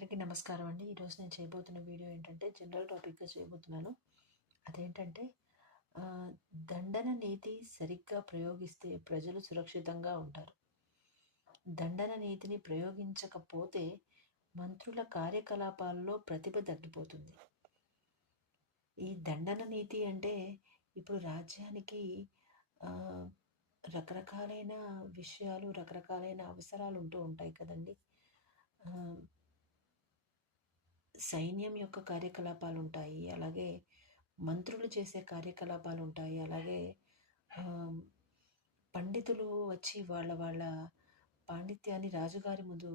అందరికీ నమస్కారం అండి. ఈరోజు నేను చేయబోతున్న వీడియో ఏంటంటే జనరల్ టాపిక్గా చేయబోతున్నాను. అదేంటంటే దండన నీతి సరిగ్గా ప్రయోగిస్తే ప్రజలు సురక్షితంగా ఉంటారు. దండన నీతిని ప్రయోగించకపోతే మంత్రుల కార్యకలాపాల్లో ప్రతిభ తగ్గిపోతుంది. ఈ దండన నీతి అంటే ఇప్పుడు రాజ్యానికి రకరకాలైన విషయాలు రకరకాలైన అవసరాలు ఉంటూ ఉంటాయి కదండి. సైన్యం యొక్క కార్యకలాపాలు ఉంటాయి అలాగే మంత్రులు చేసే కార్యకలాపాలు ఉంటాయి అలాగే పండితులు వచ్చి వాళ్ళ వాళ్ళ పాండిత్యాన్ని రాజుగారి ముందు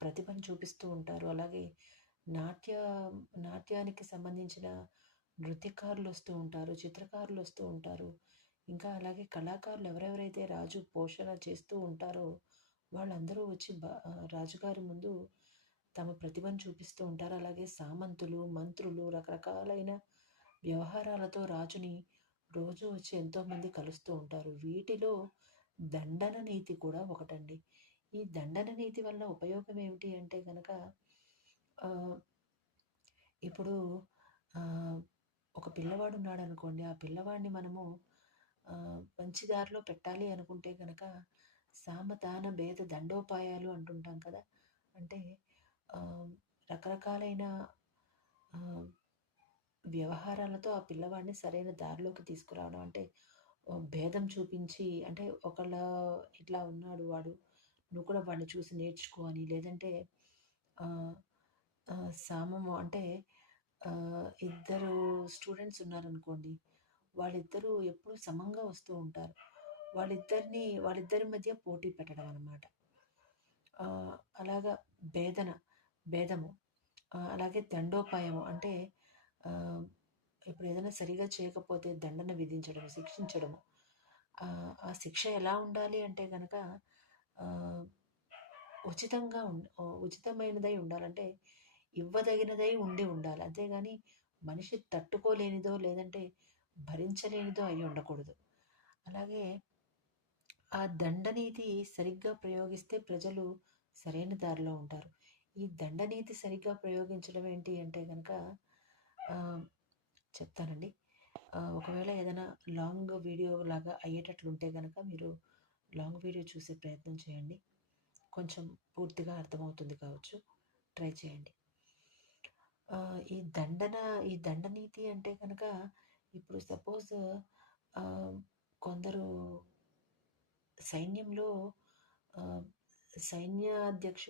ప్రతిభను చూపిస్తూ ఉంటారు. అలాగే నాట్య నాట్యానికి సంబంధించిన నృత్యకారులు వస్తూ ఉంటారు చిత్రకారులు వస్తూ ఉంటారు. ఇంకా అలాగే కళాకారులు ఎవరెవరైతే రాజు పోషణ చేస్తూ ఉంటారో వాళ్ళందరూ వచ్చి బా- రాజుగారి ముందు తమ ప్రతిభను చూపిస్తూ ఉంటారు. అలాగే సామంతులు మంత్రులు రకరకాలైన వ్యవహారాలతో రాజుని రోజు వచ్చి ఎంతోమంది కలుస్తూ ఉంటారు. వీటిలో దండన నీతి కూడా ఒకటండి. ఈ దండన నీతి వల్ల ఉపయోగం ఏమిటి అంటే కనుక ఇప్పుడు ఒక పిల్లవాడు ఉన్నాడు అనుకోండి ఆ పిల్లవాడిని మనము మంచి దారిలో పెట్టాలి అనుకుంటే కనుక సామతాన భేద దండోపాయాలు అంటుంటాం కదా. అంటే రకరకాలైన వ్యవహారాలతో ఆ పిల్లవాడిని సరైన దారిలోకి తీసుకురావడం అంటే భేదం చూపించి అంటే ఒకళ్ళ ఇట్లా ఉన్నాడు వాడు నువ్వు కూడా వాడిని చూసి నేర్చుకో అని లేదంటే సామము అంటే ఇద్దరు స్టూడెంట్స్ ఉన్నారనుకోండి వాళ్ళిద్దరూ ఎప్పుడు సమంగా వస్తూ ఉంటారు. వాళ్ళిద్దరిని వాళ్ళిద్దరి మధ్య పోటీ పెట్టడం అనమాట అలాగా భేదన భేదము. అలాగే దండోపాయము అంటే ఇప్పుడు ఏదైనా సరిగా చేయకపోతే దండన విధించడం శిక్షించడము. ఆ, శిక్ష ఎలా ఉండాలి అంటే కనుక ఉచితంగా ఉచితమైనదై ఉండాలంటే ఇవ్వదగినదై ఉండి ఉండాలి. అంతేగాని మనిషి తట్టుకోలేనిదో లేదంటే భరించలేనిదో అయి ఉండకూడదు. అలాగే ఆ దండనీతి సరిగ్గా ప్రయోగిస్తే ప్రజలు సరైన దారిలో ఉంటారు. ఈ దండనీతి సరిగ్గా ప్రయోగించడం ఏంటి అంటే కనుక చెప్తానండి. ఒకవేళ ఏదైనా లాంగ్ వీడియో లాగా అయ్యేటట్లుంటే కనుక మీరు లాంగ్ వీడియో చూసే ప్రయత్నం చేయండి. కొంచెం పూర్తిగా అర్థమవుతుంది కావచ్చు. ట్రై చేయండి. ఈ దండన ఈ దండనీతి అంటే కనుక ఇప్పుడు సపోజ్ కొందరు సైన్యంలో సైన్యాధ్యక్ష